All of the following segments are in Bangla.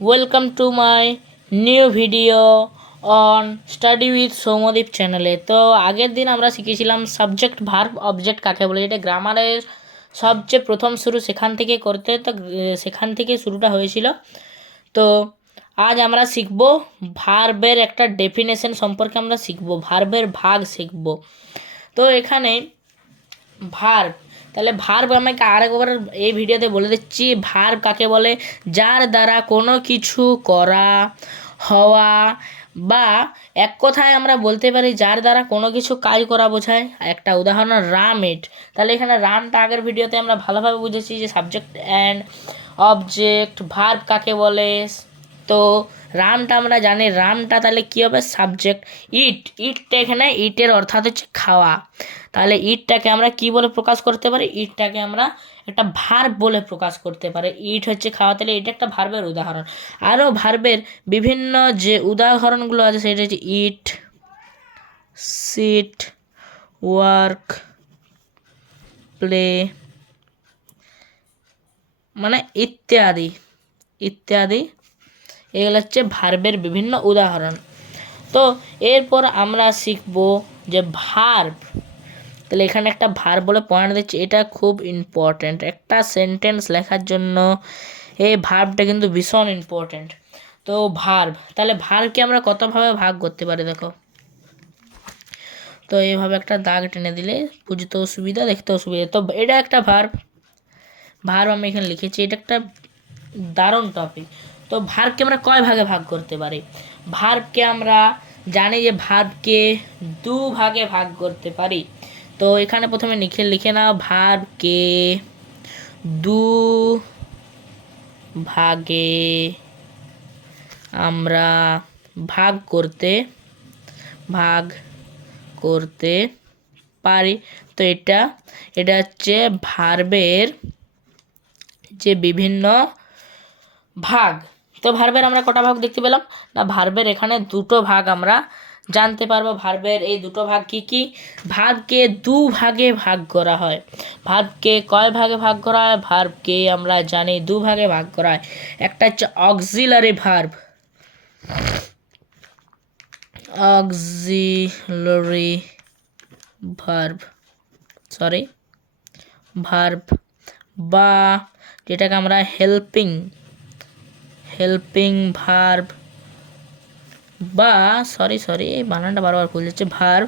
Welcome to my new video on study with Soumyadeep চ্যানেলে। তো আগের দিন আমরা শিখেছিলাম সাবজেক্ট ভার্ব অবজেক্ট কাকে বলে, যেটা গ্রামারের সবচেয়ে প্রথম শুরু সেখান থেকে করতে, তো সেখান থেকে শুরুটা হয়েছিল। তো আজ আমরা শিখব ভার্বের একটা ডেফিনেশন সম্পর্কে আমরা শিখব, ভার্বের ভাগ শিখব। তো এখানে ভার্ব, তাহলে ভার্ব আমাকে আরেকবার এই ভিডিওতে বলে দিচ্ছি। ভার্ব কাকে বলে? যার দ্বারা কোনো কিছু করা, হওয়া, বা এক কথায় আমরা বলতে পারি যার দ্বারা কোনো কিছু কাজ করা বোঝায়। একটা উদাহরণ রান ইট। তাহলে এখানে রানটা আগের ভিডিওতে আমরা ভালোভাবে বুঝেছি যে সাবজেক্ট অ্যান্ড অবজেক্ট ভার্ব কাকে বলে। তো রানটা আমরা জানি, রানটা তাহলে কী হবে? সাবজেক্ট। ইটটা এখানে ইটের অর্থাৎ হচ্ছে খাওয়া। তাহলে ইটটাকে আমরা কি বলে প্রকাশ করতে পারি? ইটটাকে আমরা একটা ভার্ব বলে প্রকাশ করতে পারি। ইট হচ্ছে খাওয়া, তাহলে এটা একটা ভার্বের উদাহরণ। আরও ভার্বের বিভিন্ন যে উদাহরণগুলো আছে সেটা হচ্ছে ইট, সিট, ওয়ার্ক, প্লে, মানে ইত্যাদি ইত্যাদি। এগুলো হচ্ছে ভার্বের বিভিন্ন উদাহরণ। তো এরপর আমরা শিখব যে ভার্ব। তাহলে এখানে একটা ভার্ব বলে পয়েন্ট দিচ্ছি, এটা খুব ইম্পর্ট্যান্ট। একটা সেন্টেন্স লেখার জন্য এই ভার্বটা কিন্তু ভীষণ ইম্পর্ট্যান্ট। তো ভার্ব, তাহলে ভার্বকে আমরা কতভাবে ভাগ করতে পারি দেখো। তো এইভাবে একটা দাগ টেনে দিলে বুঝতেও সুবিধা, দেখতেও সুবিধা। তো এটা একটা ভার্ব আমি এখানে লিখেছি, এটা একটা দারুণ টপিক। তো ভার্বকে আমরা কয় ভাগে ভাগ করতে পারি? ভার্বকে আমরা জানি যে ভার্বকে দু ভাগে ভাগ করতে পারি। তো এখানে প্রথমে লিখে নাও, ভার্বকে দু ভাগে আমরা ভাগ করতে পারি। তো এটা হচ্ছে ভার্বের যে বিভিন্ন ভাগ। তো ভার্বের আমরা কটা ভাগ দেখতে পেলাম না? ভার্বের এখানে দুটো ভাগ আমরা জানতে পারবো। ভার্বের এই দুটো ভাগ কি কি? ভার্বকে দু ভাগে ভাগ করা হয়। ভার্বকে কয় ভাগে ভাগ করা হয়? ভার্বকে আমরা জানি দু ভাগে ভাগ করা হয়। একটা হচ্ছে অক্সিলারি ভার্ব, ভার্ব, বা যেটাকে আমরা হেল্পিং ভার্ব, বা বানানটা বারবার ভুল যাচ্ছে। ভার্ব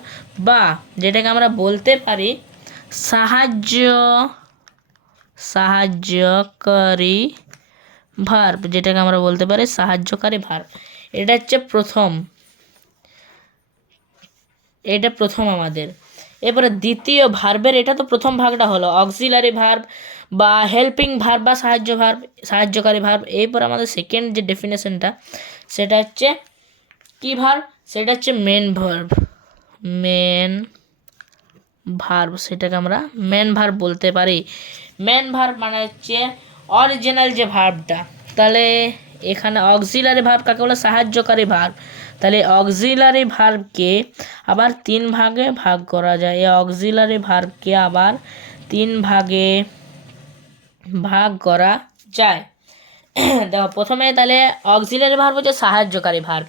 বা যেটাকে আমরা বলতে পারি সাহায্যকারী ভার্ব, যেটাকে আমরা বলতে পারি সাহায্যকারী ভার্ব। এটা হচ্ছে প্রথম আমাদের। এবারে দ্বিতীয় ভার্বের, এটা তো প্রথম ভাগটা হলো অক্সিলারি ভার্ব বা হেল্পিং ভার্ব বা সাহায্যকারী ভার্ব। এরপর আমাদের সেকেন্ড যে ডেফিনেশনটা সেটা হচ্ছে কি ভার্ব? সেটা হচ্ছে মেন ভার্ব, সেটাকে আমরা মেন ভার্ব বলতে পারি। মেন ভার্ব মানে হচ্ছে অরিজিনাল যে ভার্বটা। তাহলে এখানে অক্সিলারি ভার্ব কাকে বলে? সাহায্যকারী ভার্ব। তাহলে অক্সিলারি ভার্বকে আবার তিন ভাগে ভাগ করা যায়। এই অক্সিলারি ভার্বকে আবার তিন ভাগে ভাগ করা যায়। দেখো প্রথমে তাহলে অক্সিলারি ভার্ব হচ্ছে সাহায্যকারী ভার্ব,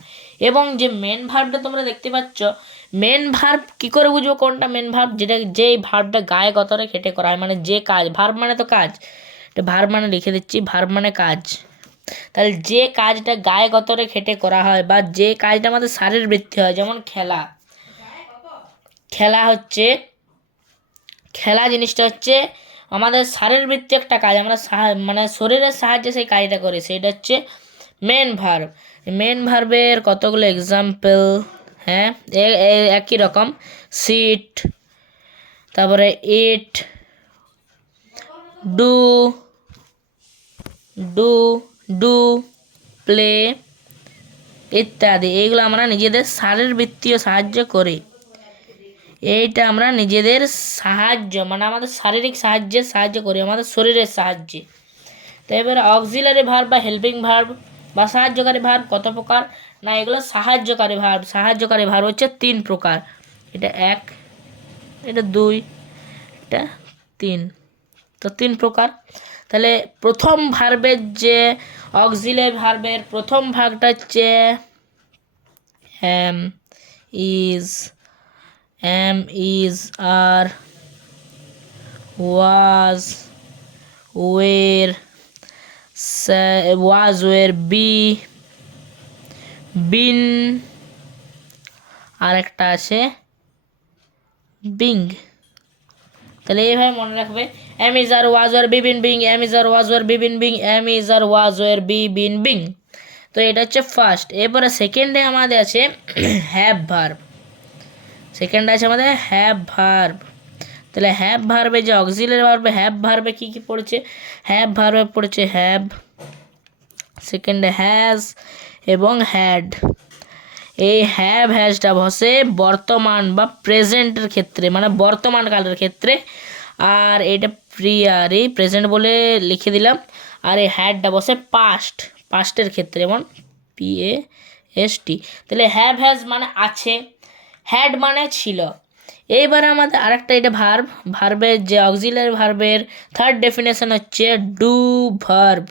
এবং যে মেন ভার্বটা তোমরা দেখতে পাচ্ছ, মেন ভার্ব কী করে বুঝবো কোনটা মেন ভার্ব? যেই ভার্বটা গায়ে গতরে খেটে করা হয়, মানে যে কাজ। ভার্ব মানে তো কাজ, এটা ভার্ব মানে লিখে দিচ্ছি, ভার্ব মানে কাজ। তাহলে যে কাজটা গায়ে গতরে খেটে করা হয় বা যে কাজটা আমাদের শারীরবৃত্তি হয়, যেমন খেলা জিনিসটা হচ্ছে আমাদের শারীরবৃত্তি একটা কাজ। আমরা মানে শরীরের সাহায্যে সেই কাজটা করি, সেটা হচ্ছে মেন ভার্ব। মেন ভার্বের কতগুলো এক্সাম্পল, হ্যাঁ একই রকম, সিট, তারপরে ইট, ডু, প্লে ইত্যাদি। এইগুলো আমরা নিজেদের শারীরবৃত্তীয় সাহায্য করি। এইটা আমরা নিজেদের সাহায্য মানে আমাদের শারীরিক সাহায্য করি, আমাদের শরীরের সাহায্যে। তো এবারে অক্সিলারি ভার্ব বা হেল্পিং ভার্ব বা সাহায্যকারী ভার্ব কত প্রকার না? এগুলো সাহায্যকারী ভার্ব হচ্ছে তিন প্রকার। এটা এক, এটা দুই, এটা তিন। তো তিন প্রকার। তাহলে প্রথম ভার্বের যে অক্সিলারি ভার্বের প্রথম ভাগটা হচ্ছে am is are was were be been আর একটা আছে বিং। তাহলে এইভাবে মনে রাখবে am is are was were be been being, am is are was were be been being, am is are was were be been being। তো এটা হচ্ছে ফার্স্ট। এরপরে সেকেন্ডে আমাদের আছে হ্যাভ ভার্ব। সেকেন্ডে আছে আমাদের হ্যাভ ভার্ব। তাহলে হ্যাভ ভার্বে যে অক্সিলারি ভার্বে হ্যাভ ভার্বে কী কী পড়েছে? হ্যাভ ভার্বে পড়েছে হ্যাভ, সেকেন্ডে হ্যাজ এবং হ্যাড। এই হ্যাভ হ্যাজটা বসে বর্তমান বা প্রেজেন্টের ক্ষেত্রে, মানে বর্তমান কালের ক্ষেত্রে। আর এটা এই প্রেজেন্ট বলে লিখে দিলাম। আর এই হ্যাডটা বসে পাস্টের ক্ষেত্রে, যেমন PAST। তাহলে হ্যাভ হ্যাজ মানে আছে, হ্যাড মানে ছিল। এইবারে আমাদের আরেকটা এটা ভার্বের যে অক্সিলারি ভার্বের থার্ড ডেফিনেশন হচ্ছে ডু ভার্ব।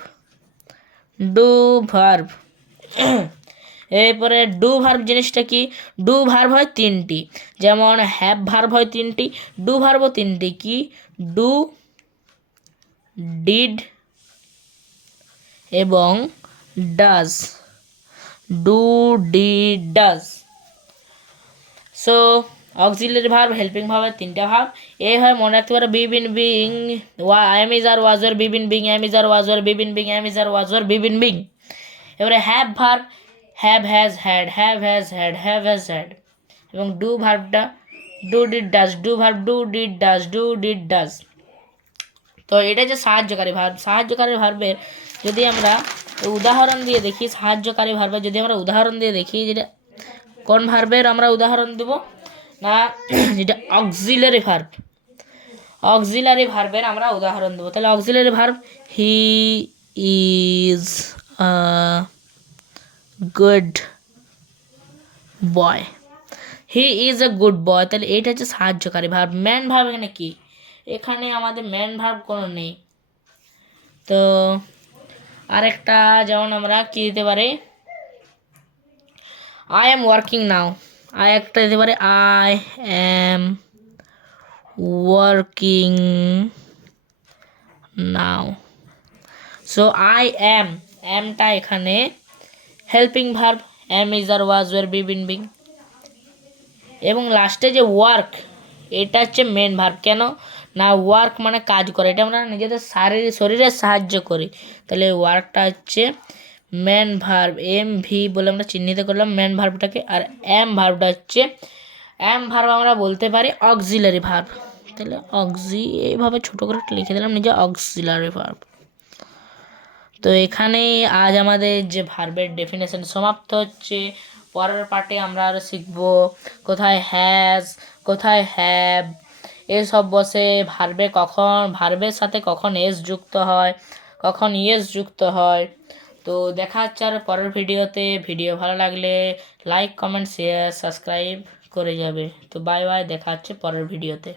এরপরে ডু ভার্ব জিনিসটা কি? ডু ভার্ব হয় তিনটি, যেমন হ্যাভ ভার্ব হয় তিনটি, ডু ভার্বও তিনটি। কি? ডু, ডিড এবং does. Do, did, does. So auxiliary verb, helping ভার্বের তিনটা ভার্ব এইভাবে মনে রাখতে পারো। B been being, am is are was were be been being, am is are was were be been being, am is are was were be been being। এবারে have verb have has had, have has had, have has had. এবং ডু ভার্বটা do did does, do verb do did does, do did does. তো এটা যে সাহায্যকারী ভার্ব, সাহায্যকারী ভার্বের যদি আমরা উদাহরণ দিয়ে দেখি, সাহায্যকারী ভার্বের যদি আমরা উদাহরণ দিয়ে দেখি, যেটা কোন ভার্বের আমরা উদাহরণ দেব না, যেটা অক্সিলারি ভার্ব, অক্সিলারি ভার্বের আমরা উদাহরণ দেবো। তাহলে auxiliary verb he is a good boy, he is a good boy. তাহলে এইটা হচ্ছে সাহায্যকারী ভার্ব। ম্যান ভার্ব এখানে কি? এখানে আমাদের ম্যান ভার্ব কোনো নেই। তো আরেকটা যেমন আমরা কি দিতে পারি, I am working now, I একটা দিতে পারি I am working now. So I এমটা এখানে helping verb, am is are was were be been being. এবং লাস্টে যে ওয়ার্ক, এটা হচ্ছে মেন ভার্ব। কেন না? ওয়ার্ক মানে কাজ করে, এটা আমরা নিজেদের শরীরের সাহায্য করি। তাহলে ওয়ার্কটা হচ্ছে মেন ভার্ব, MV বলে আমরা চিহ্নিত করলাম মেন ভার্বটাকে। আর এম ভার্বটা হচ্ছে, এম ভার্ব আমরা বলতে পারি অক্সিলারি ভার্ব। তাহলে এইভাবে ছোটো করে লিখে দিলাম নিজে অক্সিলারি ভার্ব। তো এখানেই আজ আমাদের যে ভার্বের ডেফিনেশন সমাপ্ত হচ্ছে। পরের পার্টে আমরা আরও শিখব কোথায় হ্যাজ, কোথায় হ্যাভ, এসব বসে ভার্বের সাথে কখন এস যুক্ত হয়, কখন ইয়েস যুক্ত হয়। তো দেখা হচ্ছে আর পরের ভিডিওতে। ভিডিও ভালো লাগলে লাইক, কমেন্ট, শেয়ার, সাবস্ক্রাইব করে যাবে। তো বাই বাই, দেখা হচ্ছে পরের ভিডিওতে।